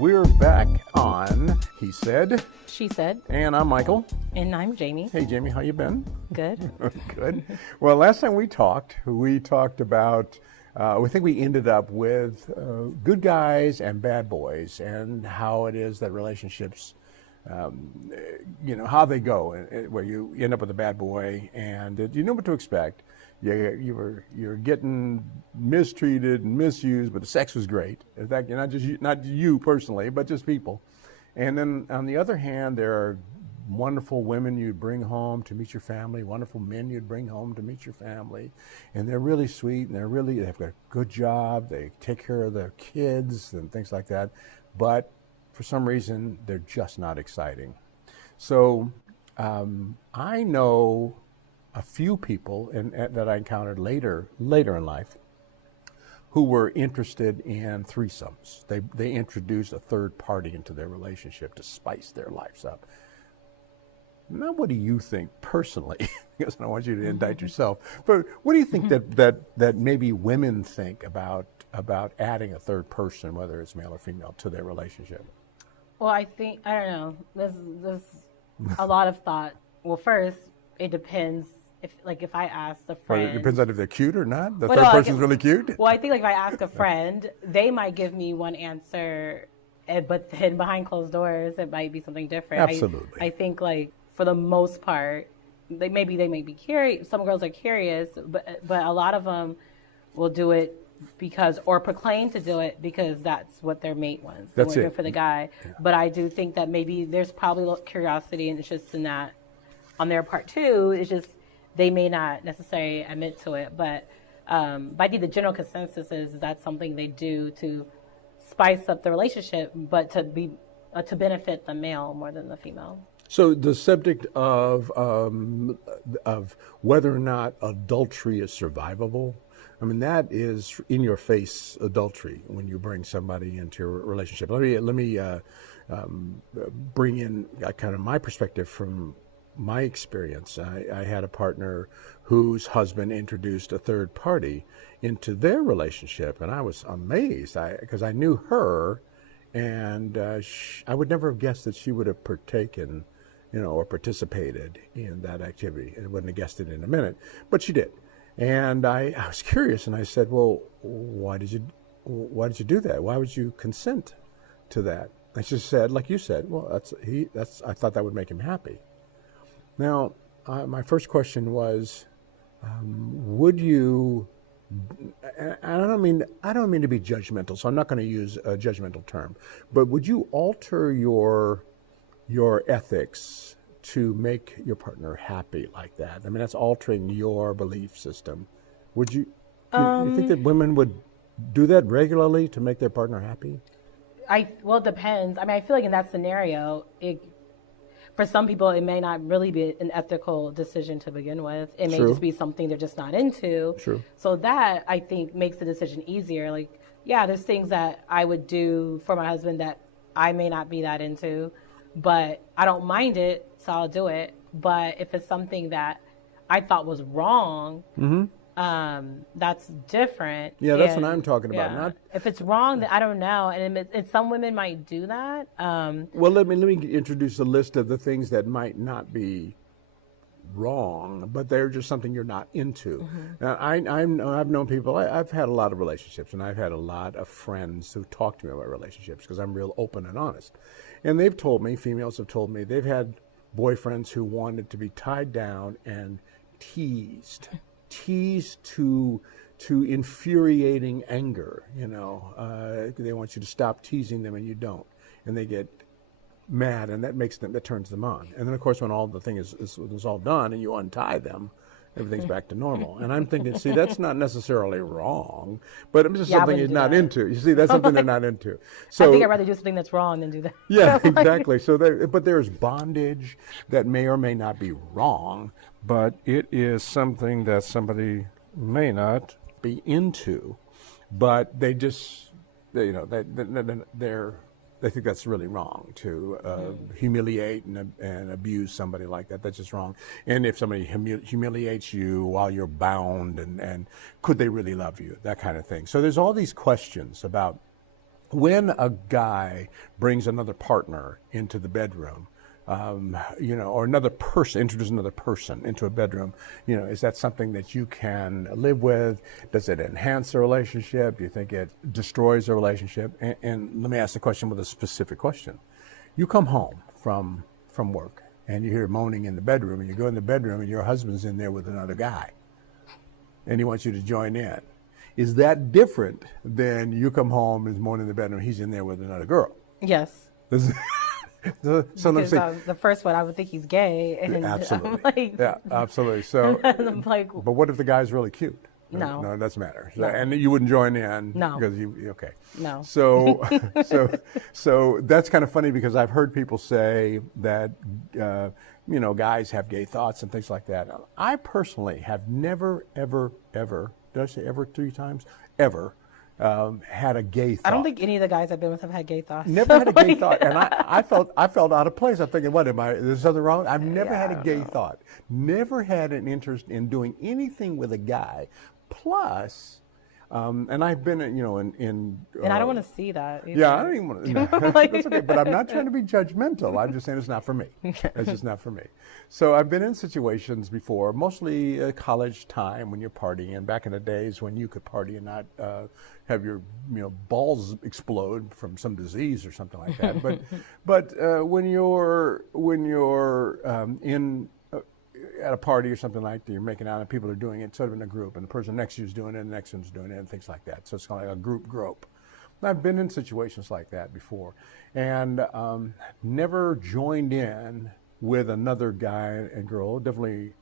We're back on He Said. She Said. And I'm Michael. And I'm Jamie. Hey, Jamie, how you been? Good. Good. Well, last time we talked about, we think we ended up with good guys and bad boys and how it is that relationships, how they go, where you end up with a bad boy and you know what to expect. You're getting mistreated and misused, but the sex was great. In fact, not you personally, but just people. And then on the other hand, there are wonderful women you'd bring home to meet your family, wonderful men you'd bring home to meet your family, and they're really sweet and they've got a good job. They take care of their kids and things like that, but for some reason they're just not exciting. So I know a few people that I encountered later in life who were interested in threesomes. They introduced a third party into their relationship to spice their lives up. Now, what do you think personally? Because I don't want you to indict yourself, but what do you think that maybe women think about adding a third person, whether it's male or female, to their relationship? Well, I don't know. There's a lot of thought. Well, first, it depends. If I ask a friend, well, it depends on if they're cute or not. The third person's really cute. Well, I think if I ask a friend, they might give me one answer, but then behind closed doors, it might be something different. Absolutely. I think for the most part, they may be curious. Some girls are curious, but a lot of them will do it or proclaim to do it because that's what their mate wants. That's it for the guy. Yeah. But I do think that maybe there's probably a little curiosity and interest in that on their part too. It's just they may not necessarily admit to it, but I think the general consensus is that's something they do to spice up the relationship, but to benefit the male more than the female. So the subject of whether or not adultery is survivable, I mean, that is in your face adultery when you bring somebody into a relationship. Let me bring in kind of my perspective from my experience. I had a partner whose husband introduced a third party into their relationship, and I was amazed because I knew her, and I would never have guessed that she would have partaken, or participated in that activity. I wouldn't have guessed it in a minute, but she did. And I was curious, and I said, "Well, why did you do that? Why would you consent to that?" And she said, like you said, "Well, I thought that would make him happy." Now, my first question was, would you? I don't mean to be judgmental, so I'm not going to use a judgmental term. But would you alter your ethics to make your partner happy like that? I mean, that's altering your belief system. Would you? You think that women would do that regularly to make their partner happy? Well, it depends. I mean, I feel like in that scenario, for some people, it may not really be an ethical decision to begin with. It may just be something they're just not into. True. So that, I think, makes the decision easier. There's things that I would do for my husband that I may not be that into, but I don't mind it, so I'll do it. But if it's something that I thought was wrong, that's different. Yeah, that's what I'm talking about. Not if it's wrong, then I don't know. And some women might do that. Well, let me introduce a list of the things that might not be wrong, but they're just something you're not into. Now, I've known people. I've had a lot of relationships, and I've had a lot of friends who talk to me about relationships because I'm real open and honest. And they've told me, females have told me, they've had boyfriends who wanted to be tied down and teased to infuriating anger. They want you to stop teasing them and you don't, and they get mad, and that turns them on. And then of course when all the thing is all done and you untie them, everything's back to normal. And I'm thinking, see, that's not necessarily wrong, but it's just something you're not into. You see, that's something they're not into. So I think I'd rather do something that's wrong than do that. Yeah, exactly. So but there's bondage that may or may not be wrong, but it is something that somebody may not be into, but they just, they think that's really wrong to humiliate and abuse somebody like that. That's just wrong. And if somebody humiliates you while you're bound, and could they really love you? That kind of thing. So there's all these questions about when a guy brings another partner into the bedroom, or another person, introduce another person into a bedroom, is that something that you can live with? Does it enhance the relationship? Do you think it destroys the relationship? And let me ask the question with a specific question. You come home from work and you hear moaning in the bedroom, and you go in the bedroom and your husband's in there with another guy and he wants you to join in. Is that different than you come home and he's moaning in the bedroom, he's in there with another girl? Yes. So because the first one, I would think he's gay. And absolutely. I'm like, yeah, absolutely. So, I'm like, but what if the guy's really cute? No, it doesn't matter. No. And you wouldn't join in. No. Because okay. No. So, so that's kind of funny, because I've heard people say that, guys have gay thoughts and things like that. I personally have never, ever, ever, did I say ever 3 times? Ever. Had a gay thought. I don't think any of the guys I've been with have had gay thoughts. Never had a gay thought, and I felt out of place. I'm thinking, what am I? Is something wrong? I've never had a gay thought. Never had an interest in doing anything with a guy. Plus, and I've been, in and I don't want to see that either. Yeah, I don't even want to. That's okay, but I'm not trying to be judgmental. I'm just saying it's not for me. It's just not for me. So I've been in situations before, mostly college time when you're partying, back in the days when you could party and not have your balls explode from some disease or something like that. But when you're in at a party or something like that, you're making out and people are doing it sort of in a group, and the person next to you is doing it and the next one's doing it and things like that. So it's kind of like a group grope. I've been in situations like that before, and never joined in with another guy and girl. Definitely,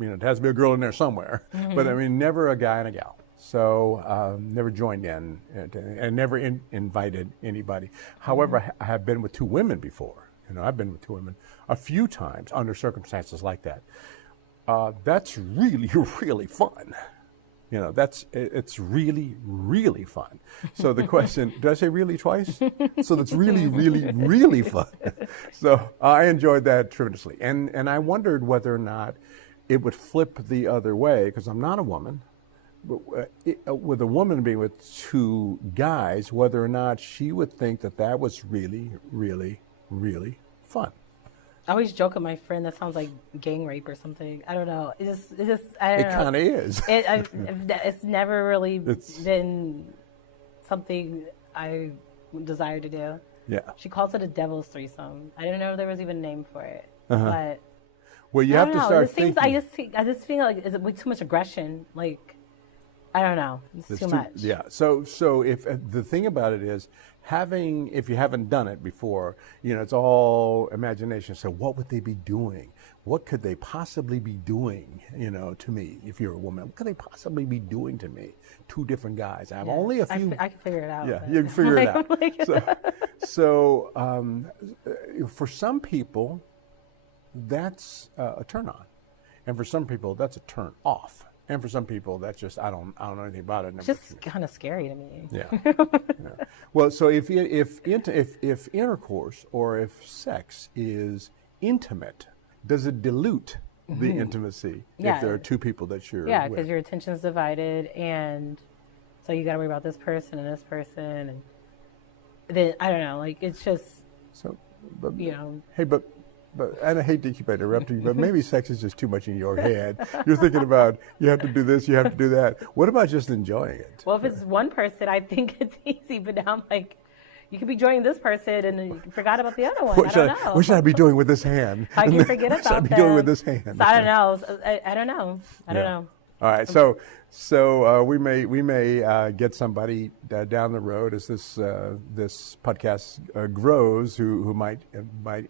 it has to be a girl in there somewhere, but I mean, never a guy and a gal. So never joined in and never invited anybody. However, I have been with 2 women before. I've been with 2 women a few times under circumstances like that. That's really, really fun. It's really, really fun. So the question, did I say really twice? So that's really, really, really fun. So I enjoyed that tremendously. And I wondered whether or not it would flip the other way, because I'm not a woman. But with a woman being with 2 guys, whether or not she would think that was really, really, really fun. I always joke with my friend that sounds like gang rape or something. I don't know. I don't know. It kind of is. It's never really been something I desire to do. Yeah. She calls it a devil's threesome. I didn't know there was even a name for it. But well, you have to start thinking. I just feel like it's way too much aggression. Like, I don't know. It's too much. Yeah. So if the thing about it is, if you haven't done it before, it's all imagination. So what would they be doing? What could they possibly be doing, to me? If you're a woman, what could they possibly be doing to me? 2 different guys. I have only a few. I can figure it out. Yeah, you can figure it out. So for some people, that's a turn on, and for some people, that's a turn off. And for some people, that's just I don't know anything about it. It's just kind of scary to me. Yeah. Yeah. Well, so if intercourse or if sex is intimate, does it dilute the intimacy if there are 2 people that you're with? with? Because your attention's divided, and so you got to worry about this person and this person, and then I don't know. Like, it's just Hey, but and I hate to keep interrupting you, but maybe sex is just too much in your head. You're thinking about, you have to do this, you have to do that. What about just enjoying it? Well, if it's one person, I think it's easy, but now I'm like, you could be joining this person and you forgot about the other one. I don't know. What should I be doing with this hand? I can forget about what should I be doing with this hand? So I don't know. I don't know. I don't know. All right, so we may get somebody down the road as this podcast grows who might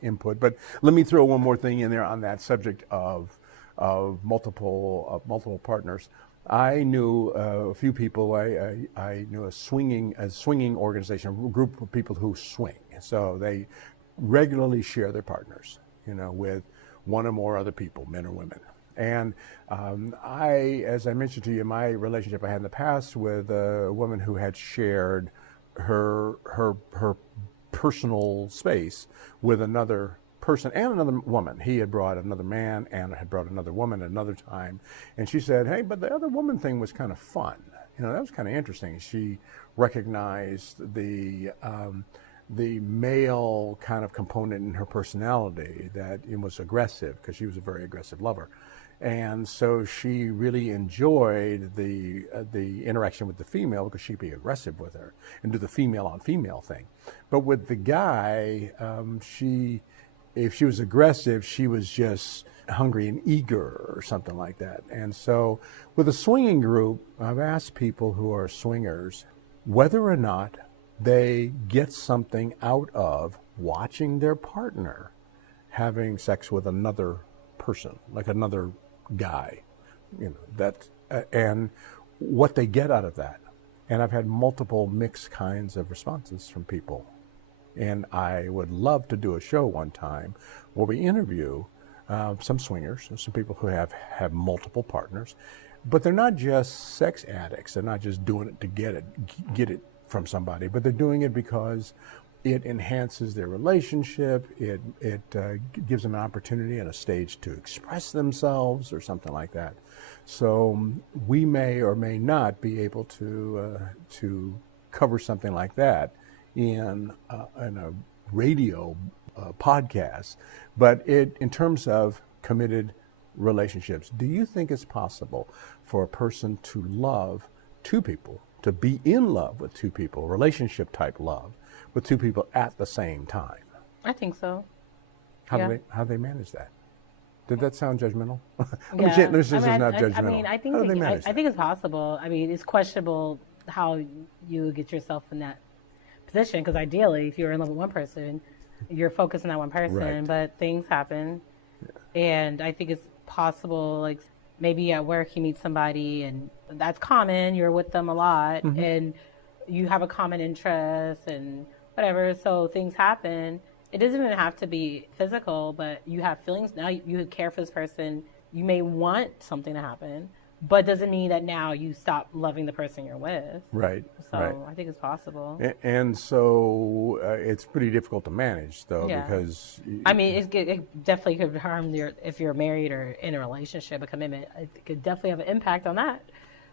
input. But let me throw one more thing in there on that subject of multiple partners. I knew a few people. I knew a swinging organization, a group of people who swing. So they regularly share their partners, with 1 or more other people, men or women. And as I mentioned to you, my relationship I had in the past with a woman who had shared her personal space with another person and another woman. He had brought another man and had brought another woman at another time. And she said, hey, but the other woman thing was kind of fun. that was kind of interesting. She recognized the male kind of component in her personality, that it was aggressive, because she was a very aggressive lover. And so she really enjoyed the interaction with the female, because she'd be aggressive with her and do the female on female thing. But with the guy, if she was aggressive, she was just hungry and eager or something like that. And so with a swinging group, I've asked people who are swingers whether or not they get something out of watching their partner having sex with another person, like another guy, and what they get out of that. And I've had multiple mixed kinds of responses from people. And I would love to do a show one time where we interview some swingers, some people who have multiple partners, but they're not just sex addicts. They're not just doing it to get it from somebody, but they're doing it because it enhances their relationship. It gives them an opportunity and a stage to express themselves or something like that. So we may or may not be able to cover something like that in a radio podcast. But in terms of committed relationships, do you think it's possible for a person to love two people, to be in love with two people, relationship type love, with two people at the same time? I think so. How do they manage that? Did that sound judgmental? Yeah. This is not judgmental. I think it's possible. I mean, it's questionable how you get yourself in that position, because ideally, if you're in love with one person, you're focused on that one person, right. But things happen. Yeah. And I think it's possible, like maybe at work you meet somebody and that's common, you're with them a lot, mm-hmm. and you have a common interest and whatever, so things happen. It doesn't even have to be physical, but you have feelings now, you care for this person, you may want something to happen, but doesn't mean that now you stop loving the person you're with. Right. So right. I think it's possible. And so it's pretty difficult to manage, though, because... I mean, it definitely could harm if you're married or in a relationship, a commitment. It could definitely have an impact on that.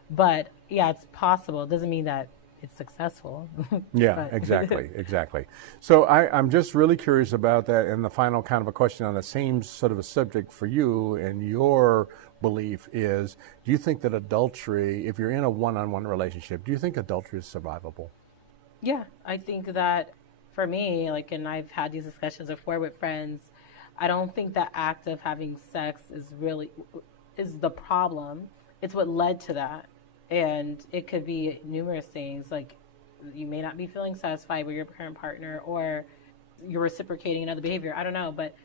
But, yeah, it's possible. It doesn't mean that it's successful. Yeah, exactly. So I'm just really curious about that. And the final kind of a question on the same sort of a subject for you and your belief is, do you think that adultery, if you're in a one-on-one relationship, do you think adultery is survivable? Yeah, I think that for me, and I've had these discussions before with friends, I don't think the act of having sex is the problem. It's what led to that. And it could be numerous things, like you may not be feeling satisfied with your current partner, or you're reciprocating another behavior. I don't know, but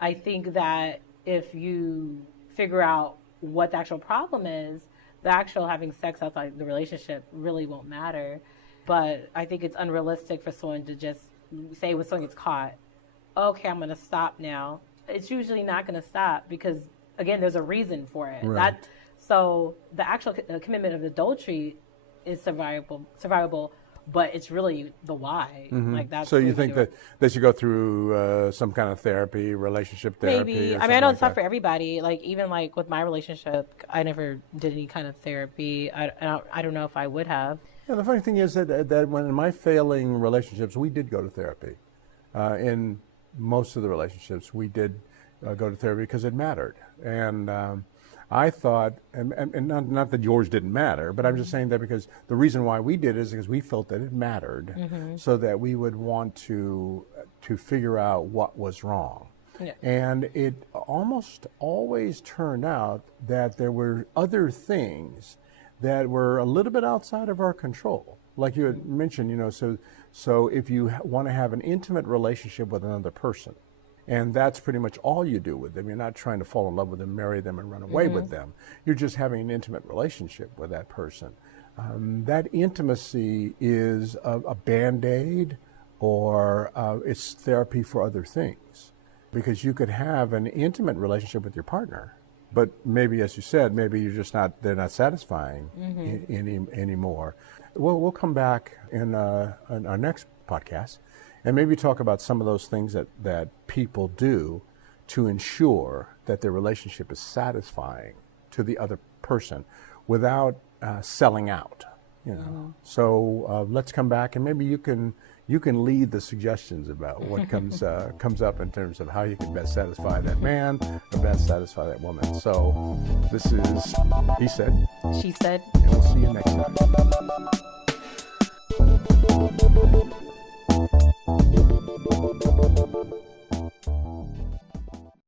I think that if you figure out what the actual problem is, the actual having sex outside the relationship really won't matter. But I think it's unrealistic for someone to just say when someone gets caught, okay, I'm going to stop now. It's usually not going to stop because, again, there's a reason for it. Right. So the actual commitment of adultery is survivable, but it's really the why. Mm-hmm. That's so you think that they should go through some kind of therapy, relationship therapy? Maybe. I mean, I know it's not for everybody. Even with my relationship, I never did any kind of therapy. I don't know if I would have. Yeah, the funny thing is that when in my failing relationships, we did go to therapy. In most of the relationships, we did go to therapy because it mattered. And I thought, and not that yours didn't matter, but I'm just saying that because the reason why we did is because we felt that it mattered, mm-hmm. so that we would want to figure out what was wrong. Yeah. And it almost always turned out that there were other things that were a little bit outside of our control. Like you had mentioned, so if you want to have an intimate relationship with another person, and that's pretty much all you do with them. You're not trying to fall in love with them, marry them, and run away mm-hmm. with them. You're just having an intimate relationship with that person. That intimacy is a Band-Aid, or it's therapy for other things. Because you could have an intimate relationship with your partner, but maybe, as you said, maybe they're not satisfying mm-hmm. anymore. We'll come back in our next podcast and maybe talk about some of those things that people do to ensure that their relationship is satisfying to the other person without selling out. You know, so let's come back and maybe you can lead the suggestions about what comes up in terms of how you can best satisfy that man or best satisfy that woman. So this is He Said, She Said. and we'll see you next time.